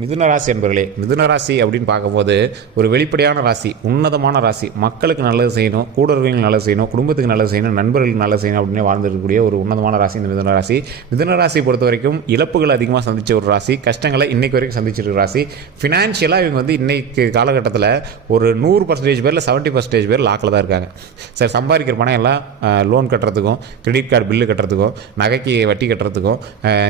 மிதுன ராசி என்பர்களே மிதுன ராசி அப்படின்னு பார்க்கும்போது ஒரு வெளிப்படையான ராசி உன்னதமான ராசி. மக்களுக்கு நல்லது செய்யணும் கூட நல்லது செய்யணும் குடும்பத்துக்கு நல்லது செய்யணும் நண்பர்களுக்கு நல்லது செய்யணும் அப்படின்னு வாழ்ந்துருக்கக்கூடிய ஒரு உன்னதமான ராசி இந்த மிதுன ராசி. மிதுன ராசி பொறுத்த வரைக்கும் இழப்புகள் அதிகமாக சந்தித்த ஒரு ராசி கஷ்டங்களை இன்னைக்கு வரைக்கும் சந்திச்சிருக்க ராசி. ஃபினான்ஷியலாக இவங்க வந்து இன்னைக்கு காலகட்டத்தில் ஒரு நூறு பர்சன்டேஜ் பேரில் செவன்ட்டி பர்சன்டேஜ் பேர் லாக்கில் தான் இருக்காங்க. சார் சம்பாதிக்கிற பணம் எல்லாம் லோன் கட்டுறதுக்கும் கிரெடிட் கார்டு பில்லு கட்டுறதுக்கும் நகைக்கு வட்டி கட்டுறதுக்கும்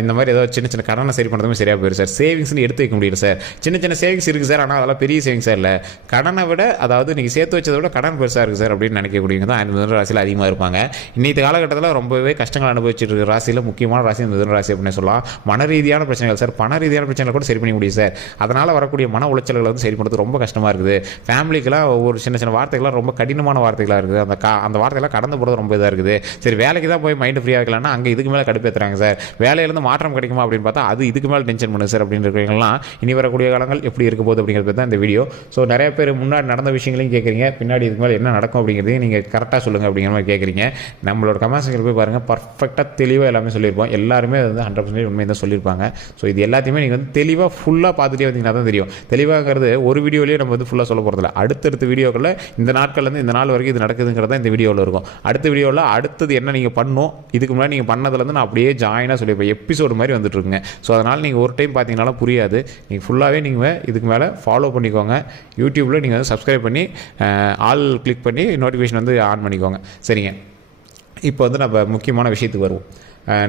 இந்த மாதிரி ஏதோ சின்ன சின்ன கடனை சரி பண்ணுறதுமே சரியாக போயிடும் சார். சேவிங்ஸ்னு எடுத்து வைக்க முடியல சார். சின்ன சின்ன சேவிங்ஸ் இருக்குது சார். ஆனால் அதெல்லாம் பெரிய சேவிங்ஸாக இல்லை. கடனை விட அதாவது நீங்கள் சேர்த்து வச்சதை விட கடன் பெருசாக இருக்குது சார் அப்படின்னு நினைக்கக்கூடியவங்க தான் மிதன ராசியில் அதிகமாக இருப்பாங்க. இன்னைக்கு காலகட்டத்தில் ரொம்பவே கஷ்டங்கள் அனுபவிச்சுட்டு இருக்கிற ராசியில் முக்கியமான ராசி இந்த ராசி அப்படின்னு சொல்லலாம். மன ரீதியான பிரச்சனைகள் சார். பண ரீதியான பிரச்சனைகள் கூட சரி பண்ண முடியும் சார். அதனால் வரக்கூடிய மன உளைச்சல்களை வந்து சரி பண்ணுறது ரொம்ப கஷ்டமாக இருக்குது. ஃபேமிலிக்கெல்லாம் ஒவ்வொரு சின்ன சின்ன வார்த்தைகள்லாம் ரொம்ப கடினமான வார்த்தைகளாக இருக்குது. அந்த கா அந்த வார்த்தையெல்லாம் கடந்து போகிறது ரொம்ப இதாக இருக்குது. சரி வேலைக்கு தான் போய் மைண்டு ஃப்ரீயாக இருக்கலாம்னா அங்கே இதுக்கு மேலே கடுப்பேற்றுறாங்க சார். வேலையிலேருந்து மாற்றம் கிடைக்குமா அப்படின்னு பார்த்தா அது இதுக்கு மேலே டென்ஷன் பண்ணுது சார் அப்படின்னு இருக்கிறவங்களாம் இனி வரக்கூடிய காலங்கள் எப்படி இருக்க போகுது அப்படிங்கிறது தான் இந்த வீடியோ ஸோ நிறைய பேர் முன்னாடி நடந்த விஷயங்களையும் கேட்குறீங்க பின்னாடி இதுக்கு மேலே என்ன நடக்கும் அப்படிங்கிறதையும் நீங்கள் கரெக்டாக சொல்லுங்கள் அப்படிங்கிற மாதிரி கேட்குறீங்க நம்மளோட கமெண்ட்ஸுக்கு போய் பாருங்கள் பர்ஃபெக்டாக தெளிவாக எல்லாமே சொல்லியிருப்போம். எல்லாருமே வந்து ஹண்ட்ரட் பர்சன்டேஜ் உண்மையை தான் சொல்லியிருப்பாங்க. ஸோ இது எல்லாத்தையுமே நீங்கள் வந்து தெளிவாக ஃபுல்லாக பார்த்துட்டே வந்தீங்கன்னா தான் தெரியும். தெளிவாகிறது ஒரு வீடியோலேயே நம்ம வந்து ஃபுல்லாக சொல்ல போகிறதில்ல அடுத்தடுத்த வீடியோக்களில் இந்த நாட்கள்லேருந்து இந்த நாள் வரைக்கும் இது நடக்குதுங்கிறது தான் இந்த வீடியோவில் இருக்கும். அடுத்த வீடியோவில் அடுத்தது என்ன நீங்கள் பண்ணணும் இதுக்கு முன்னாடி நீங்கள் பண்ணதுலேருந்து நான் அப்படியே ஜாயினாக சொல்லியிருப்பேன். எபிசோடு மாதிரி வந்துட்டுருக்குங்க ஸோ அதனால் நீங்கள் ஒரு டைம் பார்த்தீங்கனாலும் புரியாது. நீங்கள் ஃபுல்லாகவே நீங்கள் இதுக்கு மேலே ஃபாலோ பண்ணிக்கோங்க. யூடியூப்பில் நீங்கள் வந்து சப்ஸ்கிரைப் பண்ணி ஆல் கிளிக் பண்ணி நோட்டிஃபிகேஷன் வந்து ஆன் பண்ணிக்கோங்க. சரிங்க. இப்போ வந்து நம்ம முக்கியமான விஷயத்துக்கு வருவோம்.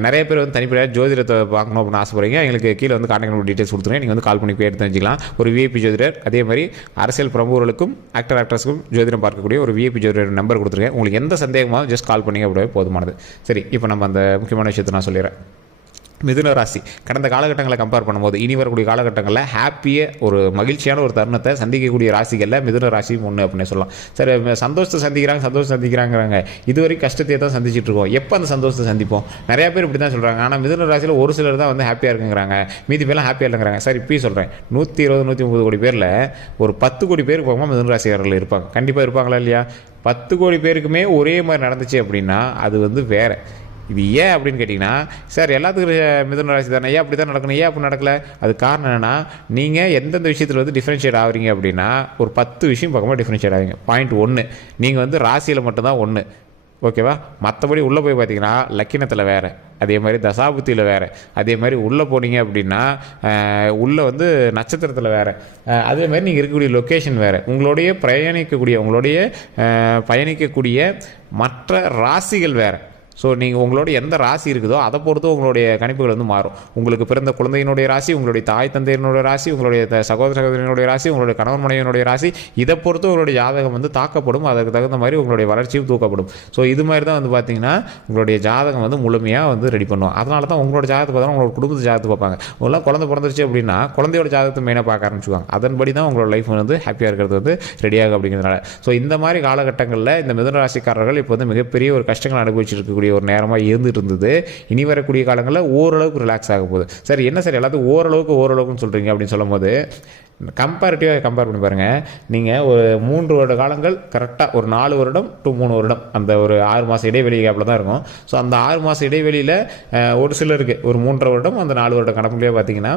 நிறைய பேர் வந்து தனிப்படையாக ஜோதிடத்தை பார்க்கணும் அப்படின்னு ஆசைப்படுறீங்க. எங்களுக்கு கீழே வந்து கான்டாக்ட் நம்பர் டீட்டெயில்ஸ் கொடுத்துருங்க. நீங்கள் வந்து கால் பண்ணி போய் எடுத்து தெரிஞ்சுக்கலாம். ஒரு விஐபி ஜோதிடர் அதே மாதிரி அரசியல் பிரமுகர்களுக்கும் ஆக்டர் ஆக்ட்ரஸ்க்கும் ஜோதிடம் பார்க்கக்கூடிய ஒரு விஐபி ஜோதிடர் நம்பர் கொடுத்துருக்கேன் உங்களுக்கு எந்த சந்தேகமாக ஜஸ்ட் கால் பண்ணி அப்படியே போதுமானது. சரி இப்போ நம்ம அந்த முக்கியமான விஷயத்தை நான் சொல்லிடுறேன். மிதுன ராசி. கடந்த காலகட்டங்களை கம்பேர் பண்ணும்போது இனி வரக்கூடிய காலகட்டங்களில் ஹாப்பியை ஒரு மகிழ்ச்சியான ஒரு தருணத்தை சந்திக்கக்கூடிய ராசிகளில் மிதுன ராசி ஒன்று அப்படின்னு சொல்லலாம். சரி சந்தோஷத்தை சந்திக்கிறாங்க சந்தோஷம் சந்திக்கிறாங்கிறாங்க. இது வரைக்கும் கஷ்டத்தையே தான் சந்திச்சுட்டு இருக்கோம். எப்போ அந்த சந்தோஷத்தை சந்திப்போம்? நிறையா பேர் இப்படி தான் சொல்கிறாங்க ஆனால் மிதுன ராசியில் ஒரு சிலர் தான் வந்து ஹாப்பியாக இருக்குங்கிறாங்க. மீதி பேர்லாம் ஹாப்பியாக இல்லைங்கிறாங்க. சார் இப்பயும் சொல்கிறேன் நூற்றி இருபது நூற்றி முப்பது கோடி பேரில் ஒரு பத்து கோடி பேருக்கு போகும்போது மிதுன ராசிக்காரர்கள் இருப்பாங்க. கண்டிப்பாக இருப்பாங்களா இல்லையா? பத்து கோடி பேருக்குமே ஒரே மாதிரி நடந்துச்சு அப்படின்னா அது வந்து வேறு. இது ஏன் அப்படின்னு கேட்டிங்கன்னா சார் எல்லாத்துக்கும் மிதுன ராசி தானே ஏன் அப்படி தான் நடக்கணும் ஏன் அப்படி நடக்கல? அது காரணம் என்னென்னா நீங்கள் எந்தெந்த விஷயத்தில் வந்து டிஃப்ரென்ஷியேட் ஆகிறீங்க அப்படின்னா ஒரு பத்து விஷயம் பக்கமாக டிஃப்ரென்ஷியேட் ஆகுங்க பாயிண்ட் ஒன்று நீங்கள் வந்து ராசியில் மட்டும்தான் ஒன்று ஓகேவா? மற்றபடி உள்ளே போய் பார்த்தீங்கன்னா லக்கினத்தில் வேறு. அதே மாதிரி தசாபுத்தியில் வேறு. அதே மாதிரி உள்ளே போனீங்க அப்படின்னா உள்ளே வந்து நட்சத்திரத்தில் வேறு. அதே மாதிரி நீங்கள் இருக்கக்கூடிய லொக்கேஷன் வேறு. உங்களுடைய பிரயாணிக்கக்கூடிய உங்களுடைய பயணிக்கக்கூடிய மற்ற ராசிகள் வேறு. ஸோ நீங்கள் உங்களோட எந்த ராசி இருக்குதோ அதை பொறுத்து உங்களுடைய கணிப்புகள் வந்து மாறும். உங்களுக்கு பிறந்த குழந்தையினுடைய ராசி உங்களுடைய தாய் தந்தையினுடைய ராசி உங்களுடைய சகோதர சகோதரனுடைய ராசி உங்களுடைய கணவன் மனைவியினுடைய ராசி இதை பொறுத்து உங்களுடைய ஜாதகம் வந்து தாக்கப்படும். அதற்கு தகுந்த மாதிரி உங்களுடைய வளர்ச்சியும் தூக்கப்படும். ஸோ இது மாதிரி தான் வந்து பார்த்தீங்கன்னா உங்களுடைய ஜாதகம் வந்து முழுமையாக வந்து ரெடி பண்ணுவோம் அதனால தான் உங்களோட ஜாதகத்தை பார்த்தா உங்களோட குடும்பத்து ஜாதகத்தை பார்ப்பாங்க. உங்களாம் குழந்தை பிறந்துருச்சு அப்படின்னா குழந்தையோட ஜாதகத்தை மெயினாக பார்க்க ஆரம்பிச்சுவாங்க அதன்படி தான் உங்களோட லைஃப் வந்து ஹாப்பியாக இருக்கிறது வந்து ரெடியாகும் அப்படிங்கிறதுனால. ஸோ இந்த மாதிரி காலகட்டங்களில் இந்த மிதன ராசிக்காரர்கள் இப்போ வந்து மிகப்பெரிய ஒரு கஷ்டங்கள் அனுபவிச்சிருக்கக்கூடிய இருக்கக்கூடிய ஒரு நேரமாக இருந்துட்டு இருந்தது. இனி வரக்கூடிய காலங்களில் ஓரளவுக்கு ரிலாக்ஸ் ஆக போகுது. சார் என்ன சார்? எல்லாத்துக்கும் ஓரளவுக்கு ஓரளவுக்குன்னு சொல்கிறீங்க அப்படின்னு சொல்லும்போது கம்பேரிட்டிவாக கம்பேர் பண்ணி பாருங்கள் நீங்கள் ஒரு மூன்று வருட காலங்கள் கரெக்டாக ஒரு நாலு வருடம் டு மூணு வருடம். அந்த ஒரு ஆறு மாதம் இடைவெளி கேப்பில் தான் இருக்கும். ஸோ அந்த ஆறு மாதம் இடைவெளியில் ஒரு சிலருக்கு ஒரு மூன்றரை வருடம் அந்த நாலு வருட கணக்குலேயே பார்த்தீங்கன்னா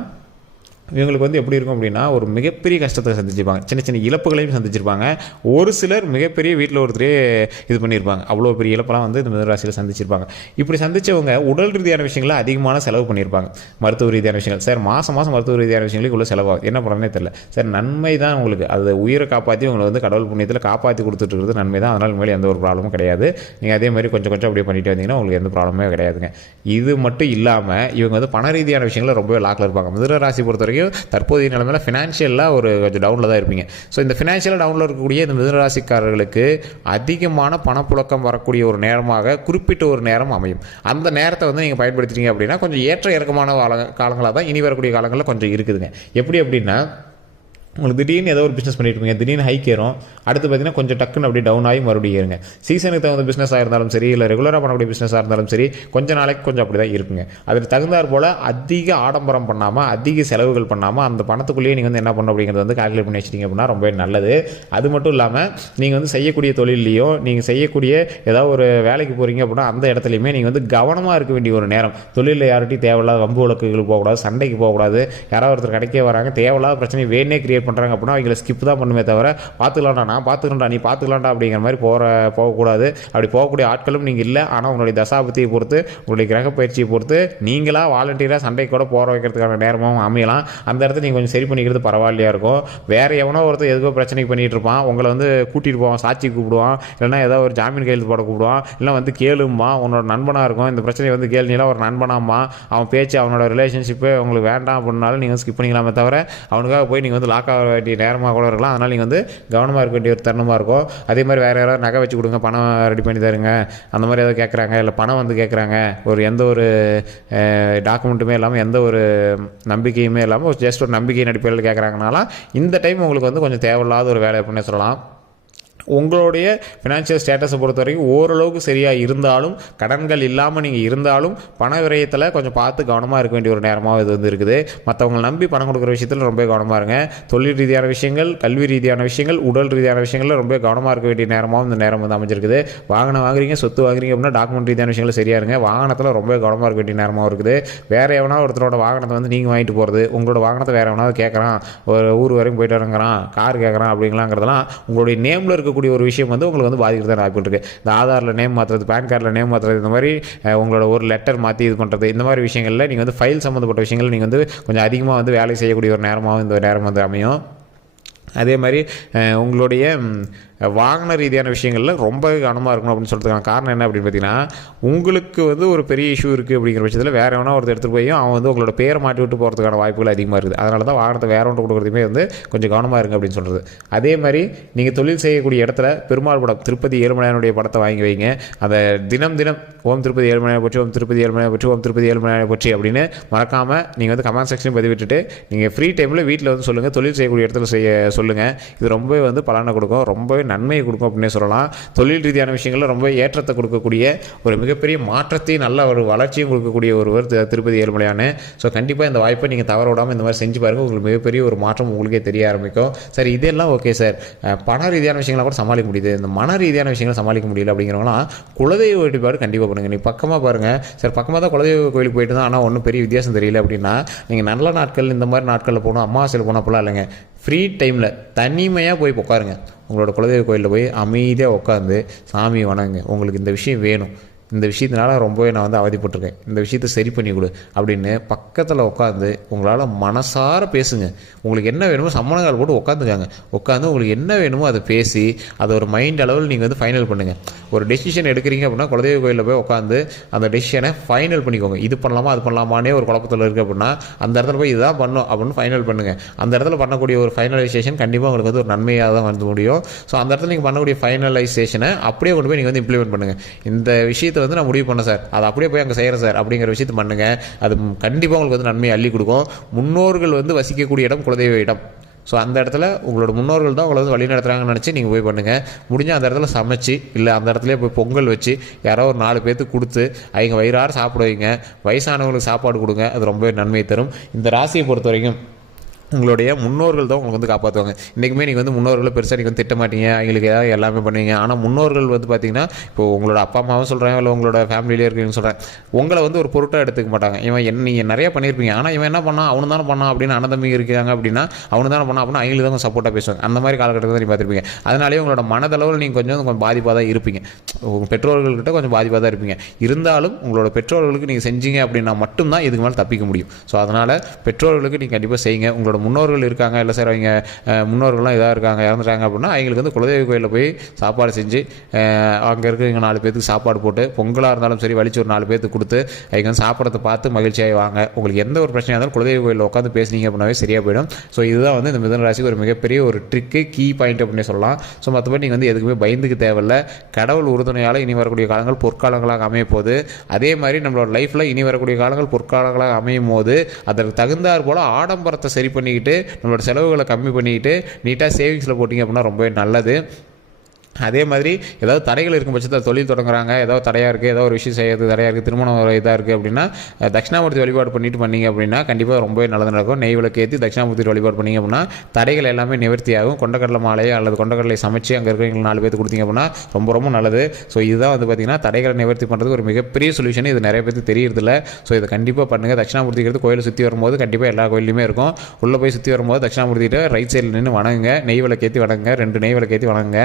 இவங்களுக்கு வந்து எப்படி இருக்கும் அப்படின்னா ஒரு மிகப்பெரிய கஷ்டத்தை சந்திச்சிருப்பாங்க. சின்ன சின்ன இழப்புகளையும் சந்திச்சிருப்பாங்க. ஒரு சிலர் மிகப்பெரிய வீட்டில் ஒருத்தரே இது பண்ணியிருப்பாங்க அவ்வளோ பெரிய இழப்பெல்லாம் வந்து இந்த மிதராசியில் சந்திச்சிருப்பாங்க. இப்படி சந்திச்சவங்க உடல் ரீதியான விஷயங்களை அதிகமான செலவு பண்ணியிருப்பாங்க மருத்துவ ரீதியான விஷயங்கள். சார் மாதம் மாதம் மருத்துவ ரீதியான விஷயங்களுக்கு இவ்வளோ செலவாகும் என்ன பண்ணுறதுனே தெரியல. சார் நன்மை தான் உங்களுக்கு. அது உயிரை காப்பாற்றி உங்களை வந்து கடவுள் புண்ணியத்தில் காப்பாற்றி கொடுத்துட்டு இருக்கிறது நன்மை தான். அதனால் மேலே எந்த ஒரு ப்ராப்ளமும் கிடையாது. நீங்கள் அதே மாதிரி கொஞ்சம் கொஞ்சம் அப்படியே பண்ணிட்டு வந்தீங்கன்னா உங்களுக்கு எந்த ப்ராப்ளமே கிடையாதுங்க. இது மட்டும் இல்லாமல் இவங்க வந்து பண ரீதியான விஷயங்களை ரொம்பவே லாக்கில் இருப்பாங்க. மிதராசி பொறுத்தவரை வரைக்கும் தற்போதைய நிலமையில ஃபினான்ஷியலாக ஒரு கொஞ்சம் டவுனில் தான் இருப்பீங்க. ஸோ இந்த ஃபினான்ஷியலாக டவுனில் இருக்கக்கூடிய இந்த மிதனராசிக்காரர்களுக்கு அதிகமான பணப்புழக்கம் வரக்கூடிய ஒரு நேரமாக குறிப்பிட்ட ஒரு நேரம் அமையும். அந்த நேரத்தை வந்து நீங்கள் பயன்படுத்திட்டீங்க அப்படின்னா கொஞ்சம் ஏற்ற இறக்கமான காலங்களாக தான் இனி வரக்கூடிய காலங்களில் கொஞ்சம் இருக்குதுங்க. எப்படி அப்படின்னா உங்களுக்கு திடீர்னு ஏதோ ஒரு பிஸ்னஸ் பண்ணிட்டு இருப்பீங்க திடீர்னு ஹைக் ஏறும். அடுத்து பார்த்தீங்கன்னா கொஞ்சம் டக்குன்னு அப்படி டவுன் ஆகி மறுபடியும் ஏறுங்க. சீசனுக்கு தகுந்த பிஸ்னஸாக இருந்தாலும் சரி இல்லை ரெகுலராக பண்ணக்கூடிய பிஸ்னஸாக இருந்தாலும் சரி கொஞ்ச நாளைக்கு கொஞ்சம் அப்படி தான் இருக்குங்க அதுக்கு தகுந்தாற் போல் அதிக ஆடம்பரம் பண்ணாமல் அதிக செலவுகள் பண்ணாமல் அந்த பணத்துக்குள்ளேயே நீங்கள் வந்து என்ன பண்ணணும் அப்படிங்கிறது வந்து கால்குலேட் பண்ணி வச்சிட்டிங்க அப்படின்னா ரொம்பவே நல்லது. அது மட்டும் இல்லாமல் நீங்கள் வந்து செய்யக்கூடிய தொழிலையும் நீங்கள் செய்யக்கூடிய ஏதாவது ஒரு வேலைக்கு போகிறீங்க அப்படின்னா அந்த இடத்துலையுமே நீங்கள் வந்து கவனமாக இருக்க வேண்டிய ஒரு நேரம். தொழிலில் யார்கிட்டையும் தேவையில்லாத வம்பு வழக்குகள் போகக்கூடாது சண்டைக்கு போகக்கூடாது. யாராவது ஒருத்தர் கிடைக்க வராங்க தேவையில்லாத பிரச்சனை வேணே கிரியேட் பண்ணுறாங்க அப்படின்னா அவங்கள ஸ்கிப் தான் பண்ணுமே தவிர பார்த்துக்கலாம்டா நான் பார்த்துக்கலாம்டா நீ பார்த்துக்கலாம்டா அப்படிங்கிற மாதிரி போகிற போகக்கூடாது. அப்படி போகக்கூடிய ஆட்களும் நீங்கள் இல்லை. ஆனால் உங்களுடைய தசாபத்தியை பொறுத்து உங்களுடைய கிரக பயிற்சியை பொறுத்து நீங்களாக வாலண்டியராக சண்டை கூட போகிற வைக்கிறதுக்கான நேரமும் அமையலாம். அந்த இடத்த நீங்கள் கொஞ்சம் சரி பண்ணிக்கிறது பரவாயில்லையா இருக்கும். வேறு எவனோ ஒருத்தர் எதுக்கோ பிரச்சனை பண்ணிகிட்டு இருப்பான். உங்களை வந்து கூட்டிகிட்டு போவான் சாட்சி கூப்பிடுவான். இல்லைன்னா ஏதோ ஒரு ஜாமீன் கையெழுத்து போட கூப்பிடுவான். இல்லை வந்து கேளும்மா உன்னோட நண்பனாக இருக்கும். இந்த பிரச்சனையை வந்து கேள்வினா ஒரு நண்பனாம்மா. அவன் பேச்சு அவனோட ரிலேஷன்ஷிப்பு உங்களுக்கு வேண்டாம் அப்படின்னாலும் நீங்கள் ஸ்கிப் பண்ணிக்கலாமே தவிர அவனுக்காக போய் நீங்கள் வந்து லாக் ஆக வேண்டிய நேரமாக கூட இருக்கலாம். அதனால் நீங்கள் வந்து கவனமாக இருக்க வேண்டிய ஒரு தருணமாக இருக்கும். அதே மாதிரி வேறு யாராவது நகை வச்சு கொடுங்க பணம் ரெடி பண்ணி தருங்க. அந்த மாதிரி ஏதாவது கேட்குறாங்க இல்லை பணம் வந்து கேட்குறாங்க ஒரு எந்த ஒரு டாக்குமெண்ட்டுமே இல்லாமல் எந்த ஒரு நம்பிக்கையுமே இல்லாமல் ஜஸ்ட் ஒரு நம்பிக்கை அடிப்படையில் கேட்குறாங்கனாலாம் இந்த டைம் உங்களுக்கு வந்து கொஞ்சம் தேவையில்லாத ஒரு வேலை அப்படின்னு சொல்லலாம். உங்களுடைய ஃபினான்ஷியல் ஸ்டேட்டஸை பொறுத்த வரைக்கும் ஓரளவுக்கு சரியாக இருந்தாலும் கடன்கள் இல்லாமல் நீங்கள் இருந்தாலும் பண விரயத்தில் கொஞ்சம் பார்த்து கவனமாக இருக்க வேண்டிய ஒரு நேரமாக இது வந்து இருக்குது மற்றவங்களை நம்பி பணம் கொடுக்குற விஷயத்தில் ரொம்ப கவனமாக இருங்க. தொழில் ரீதியான விஷயங்கள் கல்வி ரீதியான விஷயங்கள் உடல் ரீதியான விஷயங்களில் ரொம்ப கவனமாக இருக்க வேண்டிய நேரமாகவும் இந்த நேரம் வந்து அமைஞ்சிருக்குது. வாகனம் வாங்குறீங்க சொத்து வாங்குறீங்க அப்படின்னா டாக்குமெண்ட் ரீதியான விஷயங்கள் சரியாக இருங்க. வாகனத்தில் ரொம்ப கவனமாக இருக்க வேண்டிய நேரமாக இருக்குது. வேறு எவனா ஒருத்தரோட வாகனத்தை வந்து நீங்கள் வாங்கிட்டு போகிறது உங்களோட வாகனத்தை வேறு எவனாவது கேட்குறான் ஒரு ஊர் வரைக்கும் போயிட்டு வரங்கிறான் கார் கேட்குறான் அப்படிங்களாங்கிறதெல்லாம் உங்களுடைய நேமில் இருக்கக்கூடிய ஒரு விஷயம் வந்து உங்களுக்கு வந்து பாதிக்கிறதான தான் வாய்ப்பு இருக்குது இந்த ஆதாரில் நேம் மாற்றுறது பேன் கார்டில் நேம் மாற்றுறது இந்த மாதிரி உங்களோட ஒரு லெட்டர் மாற்றி இது பண்ணுறது இந்த மாதிரி விஷயங்களில் நீங்கள் வந்து ஃபைல் சம்மந்தப்பட்ட விஷயங்கள் நீங்கள் வந்து கொஞ்சம் அதிகமாக வந்து வேலை செய்யக்கூடிய ஒரு நேரமாகவும் இந்த நேரம் வந்து அமையும். அதே மாதிரி உங்களுடைய வாகன ரீதியான விஷயங்களில் ரொம்ப கவனமாக இருக்கணும் அப்படின்னு சொல்கிறதுக்கான காரணம் என்ன அப்படின்னு பார்த்தீங்கன்னா உங்களுக்கு வந்து ஒரு பெரிய இஷ்யூ இருக்குது அப்படிங்கிற பட்சத்தில் வேறு எவனா ஒருத்தர் எடுத்துகிட்டு போய் அவன் வந்து உங்களோட பேரை மாட்டி விட்டு போகிறதுக்கான வாய்ப்புகள் அதிகமாக இருக்குது. அதனால தான் வாகனத்தை வேற ஒன்று கொடுக்குறதுமே வந்து கொஞ்சம் கவனமாக இருங்க அப்படின்னு சொல்கிறது அதே மாதிரி நீங்கள் தொழில் செய்யக்கூடிய இடத்துல பெருமாள் படம் திருப்பதி ஏழுமலையானுடைய படத்தை வாங்கி வைங்க. அதை தினம் தினம் ஓம் திருப்பதி ஏழுமலையான பற்றி ஓம் திருப்பதி ஏழுமலையான பற்றி ஓம் திருப்பதி ஏழுமலையான பற்றி அப்படின்னு மறக்காமல் நீங்கள் வந்து கமெண்ட் செக்ஷன் பதிவிட்டுட்டு நீங்கள் ஃப்ரீ டைமில் வீட்டில் வந்து சொல்லுங்கள் தொழில் செய்யக்கூடிய இடத்துல செய்ய சொல்லுங்கள் இது ரொம்பவே வந்து பலனை கொடுக்கும். ரொம்பவே நன்மையை கொடுக்கும் அப்படின்னே சொல்லலாம். தொழில் ரீதியான விஷயங்களில் ரொம்ப ஏற்றத்தை கொடுக்கக்கூடிய ஒரு மிகப்பெரிய மாற்றத்தையும் நல்ல ஒரு வளர்ச்சியும் கொடுக்கக்கூடிய ஒருவர் திருப்பதி ஏழுமலையானு. ஸோ கண்டிப்பாக இந்த வாய்ப்பை நீங்கள் தவற விடாமல் இந்த மாதிரி செஞ்சு பாருங்கள் உங்களுக்கு மிகப்பெரிய ஒரு மாற்றம் உங்களுக்கே தெரிய ஆரம்பிக்கும். சார் இதெல்லாம் ஓகே சார் பண ரீதியான விஷயங்களாக கூட சமாளிக்க முடியுது. இந்த மன ரீதியான விஷயங்களை சமாளிக்க முடியல அப்படிங்கிறவங்களாம் குலதெய்வ வழிபாடு கண்டிப்பாக பண்ணுங்கள் நீ பக்கமாக பாருங்கள் சார் பக்கமாக தான் குலதெய்வ கோயிலுக்கு போயிட்டு தான் ஆனால் ஒன்றும் பெரிய வித்தியாசம் தெரியல அப்படின்னா நீங்கள் நல்ல நாட்கள் இந்த மாதிரி நாட்களில் போகணும் அம்மாவாசையில் போனால் அப்படிலாம் இல்லைங்க. ஃப்ரீ டைமில் தனிமையாக போய் உட்காருங்க உங்களோட குலதெய்வ கோயிலில் போய் அமைதியாக உட்காந்து சாமி வணங்குங்க. உங்களுக்கு இந்த விஷயம் வேணும். இந்த விஷயத்தினால ரொம்பவே நான் வந்து அவதிப்பட்டிருக்கேன். இந்த விஷயத்த சரி பண்ணி கொடு அப்படின்னு பக்கத்தில் உட்காந்து உங்களால் மனசார பேசுங்க. உங்களுக்கு என்ன வேணுமோ சம்மணங்கள் போட்டு உட்காந்துக்காங்க உட்காந்து உங்களுக்கு என்ன வேணுமோ அதை பேசி அதை ஒரு மைண்ட் அளவில் நீங்கள் வந்து ஃபைனல் பண்ணுங்கள் ஒரு டெசிஷன் எடுக்கிறீங்க அப்படின்னா குலதெய்வ கோயிலில் போய் உட்காந்து அந்த டெசிஷனை ஃபைனல் பண்ணிக்கோங்க. இது பண்ணலாமா அது பண்ணலாமானே ஒரு குழப்பத்தில் இருக்குது அப்படின்னா அந்த இடத்துல போய் இதான் பண்ணும் அப்படின்னு ஃபைனல் பண்ணுங்கள் அந்த இடத்துல பண்ணக்கூடிய ஒரு ஃபைனலைசேஷன் கண்டிப்பாக உங்களுக்கு வந்து ஒரு நன்மையாக தான் வந்து முடியும். ஸோ அந்த இடத்துல நீங்கள் பண்ணக்கூடிய ஃபைனலைசேஷனை அப்படியே கொண்டு போய் நீங்கள் வந்து இம்ப்ளிமெண்ட் பண்ணுங்கள் இந்த விஷயத்தை வந்து நான் முடிவு பண்ணேன் சார். அதை அப்படியே போய் அங்கே செய்கிறேன் சார் அப்படிங்கிற விஷயத்தை பண்ணுங்கள் அது கண்டிப்பாக உங்களுக்கு வந்து நன்மையை அள்ளி கொடுக்கும். முன்னோர்கள் வந்து வசிக்கக்கூடிய இடம் குலதெய்வ இடம். ஸோ அந்த இடத்துல உங்களோட முன்னோர்கள் தான் உங்களை வந்து வழி நடத்துகிறாங்கன்னு நினச்சி நீங்கள் போய் பண்ணுங்கள் முடிஞ்சால் அந்த இடத்துல சமைச்சு இல்லை அந்த இடத்துல போய் பொங்கல் வச்சு யாரோ ஒரு நாலு பேர்த்துக்கு கொடுத்து அவங்க வயிறார சாப்பிட வைங்க வயசானவங்களுக்கு சாப்பாடு கொடுங்க. அது ரொம்பவே நன்மை தரும். இந்த ராசியை பொறுத்த வரைக்கும் உங்களுடைய முன்னோர்கள் தான் உங்களுக்கு வந்து காப்பாற்றுவாங்க இன்றைக்குமே நீங்கள் வந்து முன்னோர்களை பெருசாக நீங்கள் வந்து திட்ட மாட்டீங்க அவங்களுக்கு ஏதாவது எல்லாமே பண்ணுவீங்க. ஆனால் முன்னோர்கள் வந்து பார்த்தீங்கன்னா இப்போ உங்களோட அப்பா அம்மாவும் சொல்கிறேன் இல்லை உங்களோட ஃபேமிலியிலே இருக்கீங்கன்னு சொல்கிறேன் உங்களை வந்து ஒரு பொருட்டாக எடுத்துக்க மாட்டாங்க. இவன் என்ன நீங்கள் நிறைய பண்ணியிருப்பீங்க ஆனால் இவன் என்ன பண்ணான்? அவனு தானே பண்ணான் அப்படின்னு அண்ணன் இருக்காங்க அப்படின்னா அவனு தானே பண்ணான் அப்படின்னா அவங்களுக்கு தான் சப்போர்ட்டாக பேசுவாங்க. அந்த மாதிரி காலகட்டத்தில் நீங்கள் பார்த்துருப்பீங்க அதனாலேயே உங்களோட மனதளவில் நீங்கள் கொஞ்சம் கொஞ்சம் பாதிப்பாக தான் இருப்பீங்க. உங்கள் பெற்றோர்கள்கிட்ட கொஞ்சம் பாதிப்பாக தான் இருப்பீங்க. இருந்தாலும் உங்களோட பெற்றோர்களுக்கு நீங்கள் செஞ்சீங்க அப்படின்னா மட்டும்தான் இதுக்கு மேலே தப்பிக்க முடியும். ஸோ அதனால் பெற்றோர்களுக்கு நீங்கள் கண்டிப்பாக செய்யுங்க. உங்களோட முன்னோர்கள் இருக்காங்க இல்லை சார் அவங்க முன்னோர்கள்லாம் இதாக இருக்காங்க இறந்துட்டாங்க அப்படின்னா அவங்களுக்கு வந்து குலதெய்வ கோயிலில் போய் சாப்பாடு செஞ்சு அங்கே இருக்கிறவங்க நாலு பேத்துக்கு சாப்பாடு போட்டு பொங்கலாக இருந்தாலும் சரி வலிச்சு ஒரு நாலு பேத்துக்கு கொடுத்து அவங்க வந்து சாப்பிட்றத பார்த்து மகிழ்ச்சியாக வாங்க உங்களுக்கு எந்த ஒரு பிரச்சனையாக இருந்தாலும் குலதெய்வ கோயிலில் உட்காந்து பேசுனீங்க அப்படின்னாவே சரியாக போயிடும். ஸோ இதுதான் வந்து இந்த மிதன ராசிக்கு ஒரு மிகப்பெரிய ஒரு ட்ரிக்கு கீ பாயிண்ட் அப்படின்னு சொல்லலாம். ஸோ மற்றபடி நீங்கள் வந்து எதுக்குமே பயந்துக்கு தேவையில்ல. கடவுள் உறுதுணையால் இனி வரக்கூடிய காலங்கள் பொற்காலங்களாக அமைய போகுது. அதே மாதிரி நம்மளோட லைஃப்பில் இனி வரக்கூடிய காலங்கள் பொற்காலங்களாக அமையும் போது அதற்கு தகுந்தாற் போல் ஆடம்பரத்தை சரி பண்ணி பண்ணிக்கிட்டு நம்மளோட செலவுகளை கம்மி பண்ணிக்கிட்டு நீட்டாக சேவிங்ஸில் போட்டிங்க அப்படின்னா ரொம்பவே நல்லது. அதே மாதிரி ஏதாவது தடைகள் இருக்கும் பட்சத்தில் தொழில் தொடங்குறாங்க ஏதாவது தடையாக இருக்குது ஏதோ ஒரு விஷயம் செய்யறது தடையாக இருக்குது திருமணம் இதாக இருக்குது அப்படின்னா தட்சிணாமூர்த்தி வழிபாடு பண்ணிட்டு பண்ணீங்க அப்படின்னா கண்டிப்பாக ரொம்பவே நல்லது நடக்கும். நெய் விளக்கு ஏற்றி தட்சிணாமூர்த்தி வழிபாடு பண்ணிங்க அப்படின்னா தடைகள் எல்லாமே நிவர்த்தி ஆகும். கொண்டக்கடலை மாலையை அல்லது கொண்டக்கடலை சமைச்சு அங்கே இருக்கிறவங்க நாலு பேர்த்து கொடுத்தீங்க அப்படின்னா ரொம்ப ரொம்ப நல்லது. ஸோ இதுதான் வந்து பார்த்திங்கன்னா தடைகளை நிவர்த்தி பண்ணுறதுக்கு ஒரு மிகப்பெரிய சொல்யூஷன் இது நிறைய பேருக்கு தெரியறதில்ல. ஸோ இதை கண்டிப்பாக பண்ணுங்கள் தட்சிணாமூர்த்திக்கிறது கோயிலை சுற்றி வரும்போது கண்டிப்பாக எல்லா கோயிலுமே இருக்கும். உள்ளே போய் சுற்றி வரும்போது தட்சிணாமூர்த்திகிட்ட ரைட் சைடில் நின்று வணங்குங்க. நெய் விளக்கேற்றி வணங்குங்க. ரெண்டு நெய் விளக்கேற்றி வணங்குங்க.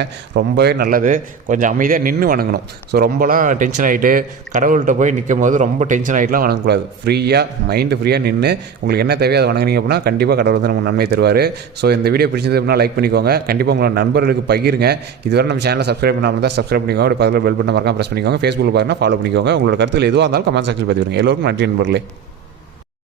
ரொம்பவே நல்லது. கொஞ்சம் அமைதியாக நின்று வணங்கணும். ஸோ ரொம்பலாம் டென்ஷன் ஆகிட்டு கடவுள்கிட்ட போய் நிற்கும் போது ரொம்ப டென்ஷன் ஆகிட்டுலாம் வணங்கக்கூடாது. ஃப்ரீயாக மைண்டு ஃப்ரீயாக நின்று உங்களுக்கு என்ன தேவையோ அதை வணங்குனீங்க அப்படின்னா கண்டிப்பாக கடவுள் வந்து நமக்கு நன்மை தருவார். ஸோ இந்த வீடியோ பிடிச்சது அப்படின்னா லைக் பண்ணிக்கோங்க. கண்டிப்பாக உங்களோட நண்பர்களுக்கு பகிருங்க. இதுவரை நம்ம சேனலை சப்ஸ்கிரைப் பண்ணாமல் தான் சப்ஸ்கிரைப் பண்ணிக்கோங்க. அப்படி பக்கத்தில் பெல் பட்டன் மறக்காம ப்ரெஸ் பண்ணிக்கோங்க. ஃபேஸ்புக்கில் பாருங்கள் ஃபாலோ பண்ணிக்கோங்க. உங்களோட கருத்துக்கள் எதுவாக இருந்தாலும் கமெண்ட் செக்ஷன் பதிவிடுங்க. எல்லோருக்கும் நன்றி நண்பர்களே.